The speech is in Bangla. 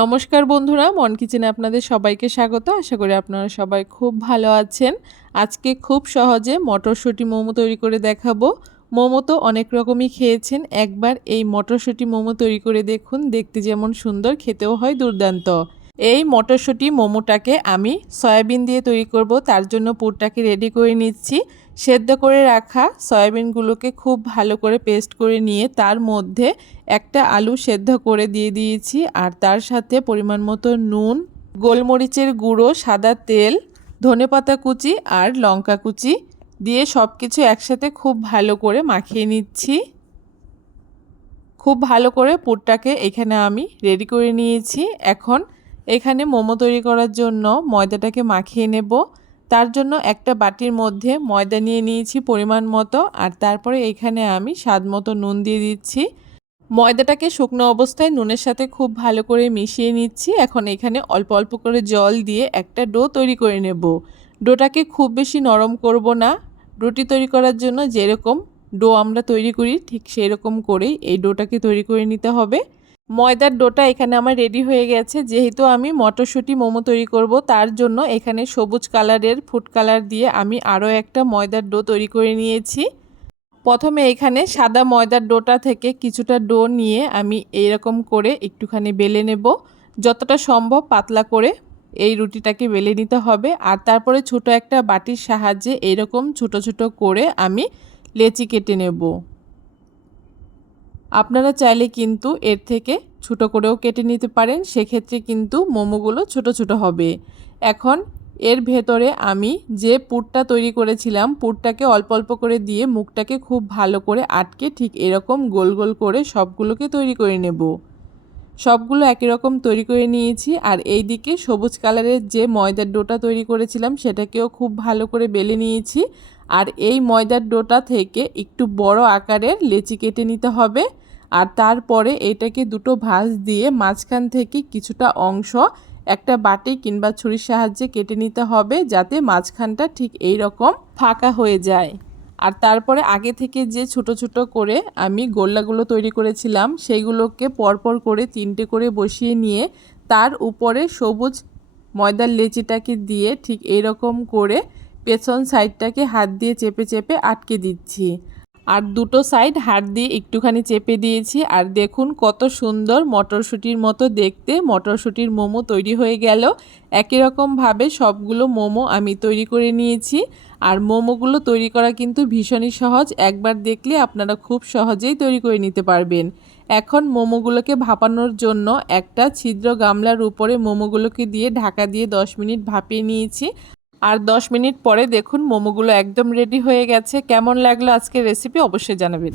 নমস্কার বন্ধুরা, মন কিচেনে আপনাদের সবাইকে স্বাগত। আশা করি আপনারা সবাই খুব ভালো আছেন। আজকে খুব সহজে মটরশুঁটি মোমো তৈরি করে দেখাবো। মোমো তো অনেক রকমই খেয়েছেন, একবার এই মটরশুঁটি মোমো তৈরি করে দেখুন। দেখতে যেমন সুন্দর, খেতেও হয় দুর্দান্ত। এই মটরশুঁটি মোমোটাকে আমি সয়াবিন দিয়ে তৈরি করব। তার জন্য পুরটাকে রেডি করে নিচ্ছি। সেদ্ধ করে রাখা সয়াবিনগুলোকে খুব ভালো করে পেস্ট করে নিয়ে তার মধ্যে একটা আলু সেদ্ধ করে দিয়ে দিয়েছি, আর তার সাথে পরিমাণ মতো নুন, গোলমরিচের গুঁড়ো, সাদা তেল, ধনেপাতা কুচি আর লঙ্কা কুচি দিয়ে সব কিছু একসাথে খুব ভালো করে মাখিয়ে নিচ্ছি। খুব ভালো করে পুরটাকে এখানে আমি রেডি করে নিয়েছি। এখন এখানে মোমো তৈরি করার জন্য ময়দাটাকে মাখিয়ে নেব। তার জন্য একটা বাটির মধ্যে ময়দা নিয়ে নিয়েছি পরিমাণ মতো, আর তারপরে এখানে আমি স্বাদ মতো নুন দিয়ে দিচ্ছি। ময়দাটাকে শুকনো অবস্থায় নুনের সাথে খুব ভালো করে মিশিয়ে নিচ্ছি। এখন এখানে অল্প অল্প করে জল দিয়ে একটা ডো তৈরি করে নেব। ডোটাকে খুব বেশি নরম করব না। রুটি তৈরি করার জন্য যেরকম ডো আমরা তৈরি করি ঠিক সেই রকম করেই এই ডোটাকে তৈরি করে নিতে হবে। ময়দার ডোটা এখানে আমার রেডি হয়ে গেছে। যেহেতু আমি মটরশুঁটি মোমো তৈরি করব, তার জন্য এখানে সবুজ কালারের ফুড কালার দিয়ে আমি আরও একটা ময়দার ডো তৈরি করে নিয়েছি। প্রথমে এখানে সাদা ময়দার ডোটা থেকে কিছুটা ডো নিয়ে আমি এইরকম করে একটুখানি বেলে নেব। যতটা সম্ভব পাতলা করে এই রুটিটাকে বেলে নিতে হবে। আর তারপরে ছোট একটা বাটির সাহায্যে এইরকম ছোট ছোট করে আমি লেচি কেটে নেব। আপনারা চাইলে কিন্তু এর থেকে ছোট করেও কেটে নিতে পারেন, সেক্ষেত্রে কিন্তু মোমোগুলো ছোট ছোট হবে। এখন এর ভেতরে আমি যে পুরটা তৈরি করেছিলাম, পুরটাকে অল্প অল্প করে দিয়ে মুখটাকে খুব ভালো করে আটকে ঠিক এরকম গোল গোল করে সবগুলোকে তৈরি করে নেব। সবগুলো একই রকম তৈরি করে নিয়েছি। আর এই দিকে সবুজ কালারের যে ময়দার ডোটা তৈরি করেছিলাম সেটাকেও খুব ভালো করে বেলে নিয়েছি। আর এই ময়দার ডোটা থেকে একটু বড় আকারের লেচি কেটে নিতে হবে। আর তারপরে এটাকে দুটো ভাঁজ দিয়ে মাঝখান থেকে কিছুটা অংশ একটা বাটি কিংবা ছুরির সাহায্যে কেটে নিতে হবে, যাতে মাঝখানটা ঠিক এই রকম ফাঁকা হয়ে যায়। আর তারপরে আগে থেকে যে ছোট ছোট করে আমি গোল্লাগুলো তৈরি করেছিলাম সেইগুলোকে পরপর করে তিনটে করে বসিয়ে নিয়ে তার উপরে সবুজ ময়দার লেচিটাকে দিয়ে ঠিক এইরকম করে পেছন সাইডটাকে হাত দিয়ে চেপে চেপে আটকে দিচ্ছি। আর দুটো সাইড হাত দিয়ে একটুখানি চেপে দিয়েছি। আর দেখুন কত সুন্দর মটরশুঁটির মতো দেখতে মটরশুঁটির মোমো তৈরি হয়ে গেল। একই রকমভাবে সবগুলো মোমো আমি তৈরি করে নিয়েছি। আর মোমোগুলো তৈরি করা কিন্তু ভীষণই সহজ, একবার দেখলে আপনারা খুব সহজেই তৈরি করে নিতে পারবেন। এখন মোমোগুলোকে ভাপানোর জন্য একটা ছিদ্র গামলার উপরে মোমোগুলোকে দিয়ে ঢাকা দিয়ে 10 মিনিট ভাপিয়ে নিয়েছি। আর 10 মিনিট পরে দেখুন মোমোগুলো একদম রেডি হয়ে গেছে। কেমন লাগলো আজকের রেসিপি অবশ্যই জানাবেন।